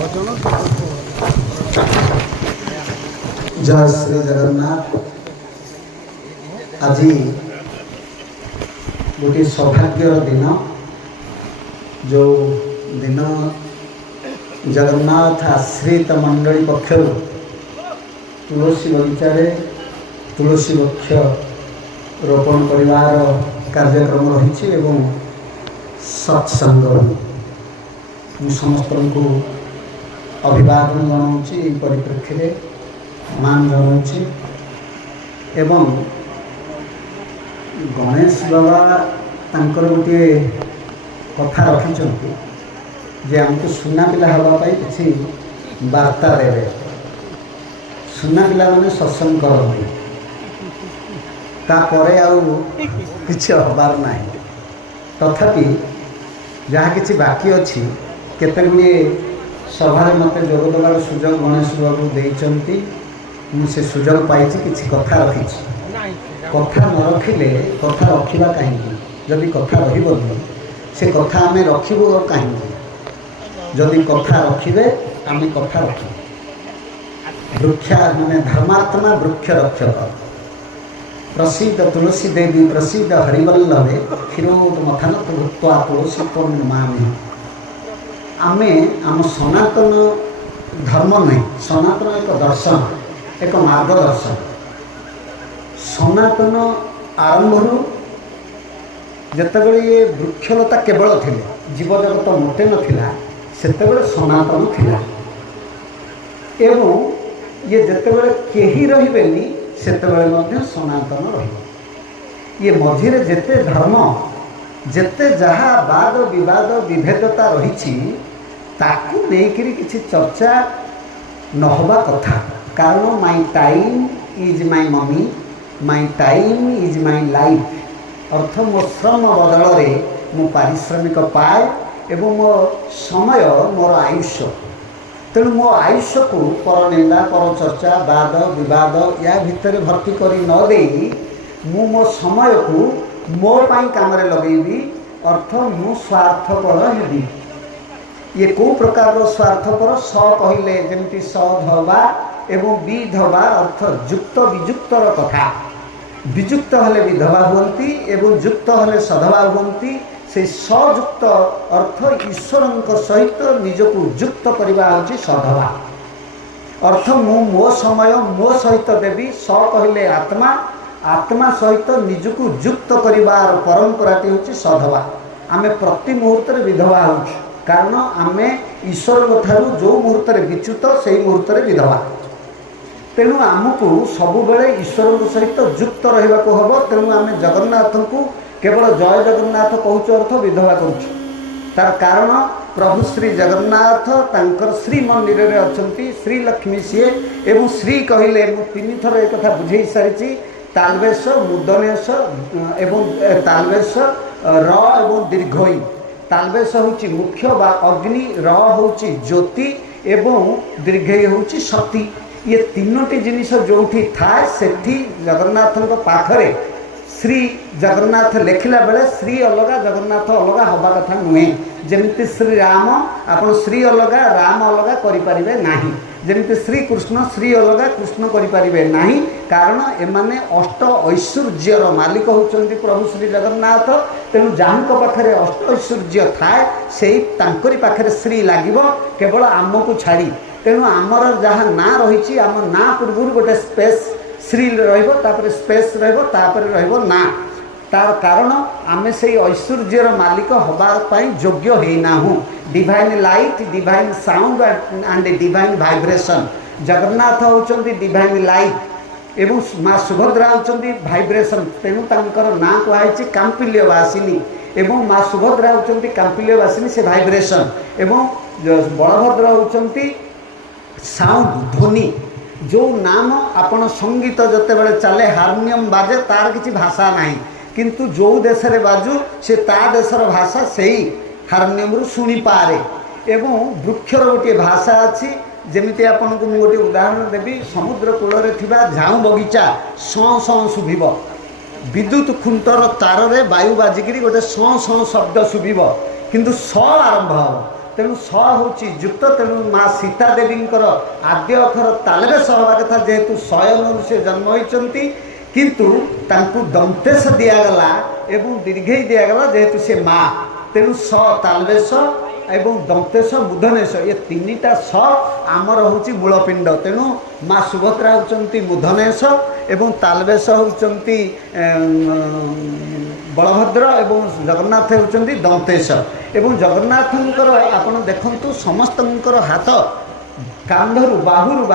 जय श्री जगन्नाथ। आज गोटे सौभाग्यर दिन, जो दिन जगन्नाथ आश्रित मंडली पक्षर तुलसी बगीचारे तुलसी वृक्ष रोपण परिवार कार्यक्रम रही एवं सत्संग समस्त को अभिवादन जनाऊँ परिप्रेक्षी मान जनाऊँ एवं गणेश बाबा तांकर गोटे कथा रखिंट जे आमको सुना पिला हाँपाई किसी वार्ता देवे। सुना पिला माने सत्संग करते तापर आउ हबार ना, तथापि जहाँ किसी बाकी अच्छी केते गुड़े सभा मत जोग देवार सुजोग गणेश बाबू देइचंती। से सुजोग पाई किसी कथा रखी, कथा न रखिले कथा रखा कहीं, जदि कथा रही से कथा आम रखू कहीं, जदि कथा रखिए आम कथा रख वृक्षा माने धर्मात्मा वृक्ष रक्षक प्रसिद्ध तुलसी देवी प्रसिद्ध हरिवल्लभे क्षीरोद मथन भूत्वा तुलसी निर्माण। आमे आम सनातन धर्म नहीं, सनातन एक दर्शन, एक मार्गदर्शन। सनातन आरंभ जितेबाला ये वृक्षलता केवल थिले, जीवजगत मोटे नथिला, सेतेबेले सनातन थिला। एवं ये जितेबाला केही रहिबेनी सेतेबाला मध्य सनातन रहिबो। ये मझिरे जेते धर्म जेते जहा वाद विवाद विभेदता रही ताकू लेकिरी किसी चर्चा नहबा कथा। कारण my time is my money, my time is my life. अर्थ मो श्रम बदल में मो पारिश्रमिक पाए एवं मो समय मोर आयुष्य। तेणु मो आयुष्य को पर निंदा पर चर्चा वाद विवाद या भितर भर्ती करी न देई मु मो समय को मो पाई काम रे लगेबी। अर्थ मु स्वार्थपर हेबी। ये को प्रकार स्वार्थपर स कहले जेमती सधवा एवं विधवा अर्थ युक्त विजुक्तर कथा। विजुक्त हेले विधवा हुंती एवं युक्त हेले सधवा हुंती। से सयुक्त अर्थ ईश्वर सहित निजको युक्त करवा होची सधवा। अर्थ मु मो समय मो सहित देवी। स कहले आत्मा, आत्मा सहित निजको युक्त करिवार परंपराटी होची सधवा। आमे प्रति मुहूर्त विधवा होची, कारण आमे ईश्वर ठारू जो मुहूर्त विच्युत से मुहूर्त विधवा। तेणु आमको सबु बेले ईश्वर सहित युक्त रहा हम। तेणु आम जगन्नाथ को केवल जय जगन्नाथ कहूँ अर्थ विधवा करुँ। तार कारण प्रभु श्री जगन्नाथ तांकर श्री मंदिर में अच्छा श्री लक्ष्मी सीए एवं श्री कहले तीन थर एक कथा बुझे सारी। तालवेश मुदनेश एवं तालवेश र एवं दीर्घई। तालवेश होची मुख्य बा अग्नि, र होची ज्योति एवं दीर्घई होची शक्ति। ये तीनोटी जिनिस जो थाए सेठी जगन्नाथ पाखरे श्री जगन्नाथ लेखिला बेले श्री अलगा जगन्नाथ अलगा हवा कथा नुहे। जमती श्री राम आपन श्री अलगा राम अलगा करिपारिबे नाही, जमती श्री कृष्ण श्री अलगा कृष्ण करिपारिबे नाही। कारण एमाने अष्ट ऐश्वर्यर मालिक होचंती प्रभु श्री जगन्नाथ। तेणु जाहंक पाखरे अष्ट ऐश्वर्य थाए सेही तांकरी पाखरे श्री लागिबो केवल आमको छाड़ी। तेणु आमर जहाँ ना रही आम ना पूर्व गोटे स्पेस श्री रही स्पेस रही ना। तार कारण आम से ऐश्वर्यर मालिक हवाई योग्य होना। Divine light, divine sound and divine vibration. Jagannath होचंती डिवाइन लाइट एवं माँ सुभद्रा होचंती वाइब्रेशन। तेणु तांकर ना कहुई कांपिल्य वासिनी एवं माँ सुभद्रा होचंती कांपिल्य वासिनी से वाइब्रेशन। एवं बलभद्र होचंती साउंड ध्वनि। जो नाम आपण संगीत जते बेले चले हारमोनियम बाजे तार किसी भाषा नहीं, किंतु जो देश रे बाजू से ता देशर भाषा से ही हारमोनियम रु शुणी पारे। एवं वृक्षर गोटे भाषा अच्छी जमीती आपन को गोटे उदाहरण देवी। समुद्र कूल रे थिबा झाऊ बगीचा सं सं शुभिब। विद्युत खुंटर तार रे वायु बाजिकी गोटे सं सं शब्द शुभिब, किंतु स आरंभ हम। तेणु स हूँ युक्त तेणु माँ सीता देवींकर आद्य अक्षर तालरे स हवा कथा जेहेतु शयन से जन्म होती किंतु तांकु दंतेश दिगला एवं दीर्घई दिगला जेहेतु से माँ तेणु स तालवेश एवं दंतेश मूर्धनेश ये तीनटा स आमर हूँ मूलपिंड तेणु माँ सुभद्रा होती मूर्धनेश एवं तालवेश होती बलभद्र एवं जगन्नाथ होती दंतेश एवं जगन्नाथंकर आपण देखंतु समस्तंकर हाथ कांधरु बाहुरु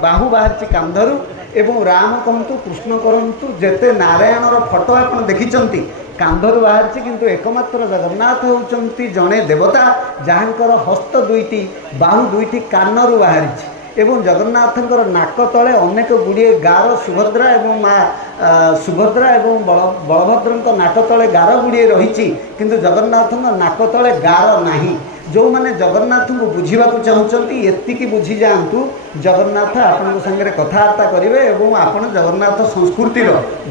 बाहु बाहर कांधरु एवं राम कहतु कृष्ण कहतु जेते नारायणर फोटो आप देखिंट कांधरु बाहर किंतु एकमात्र जगन्नाथ होती जड़े देवता जहाँकर हस्त दुईटी बाहु दुईटी कानरु बाहरी एवं जगन्नाथंकर नाक तले अनेक गुड़िए गार सुभद्रा एवं माँ सुभद्रा एवं बलभद्र नाक तले गार गुड़िए रही किंतु जगन्नाथ नाक तले गार नहीं जो मैंने जगन्नाथ को बुझा चाहते एति बुझी जातु जगन्नाथ आपण सागर कथबार्ता करेंगे और आपण जगन्नाथ संस्कृतिर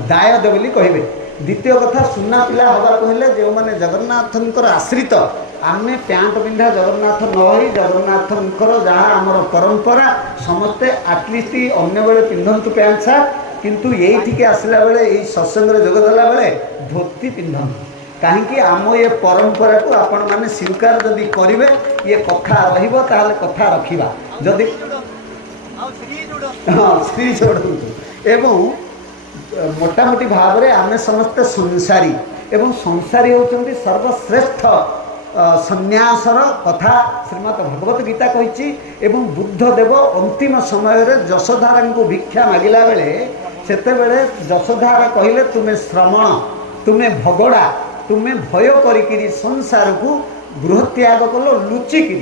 दायद बोली कहे द्वितीय कथा सुना पिला हवा कहले जो मैंने जगन्नाथंकर आश्रित आमे पैंट पिंधा जगन्नाथ न हो जगन्नाथंकर जहाँ आमर परंपरा समस्ते आटलिस्ट अन्य बेले पिंधतु पैंट सार्ट किंतु ये आसला बेले ये सत्संग जोगदेला बेले धोती पिंधतु कहीं आम ये परंपरा को आपण मैंने स्वीकार जदि करेंगे ये कथा रहा कथा रखा जदि हाँ श्री जोड़ू एवं मोटामोटी भाव में आम समस्ते संसारी एवं संसारी होती सर्वश्रेष्ठ संन्यासर कथा श्रीमद भगवत गीता कही एवं बुद्धदेव अंतिम समय यशोधारा को भिक्षा मागिला बेले सेते बेले यशोधारा कहले तुम्हें श्रमण तुम्हें भगड़ा तुम्हें भय करी संसार को गृह त्याग कल लुचिकी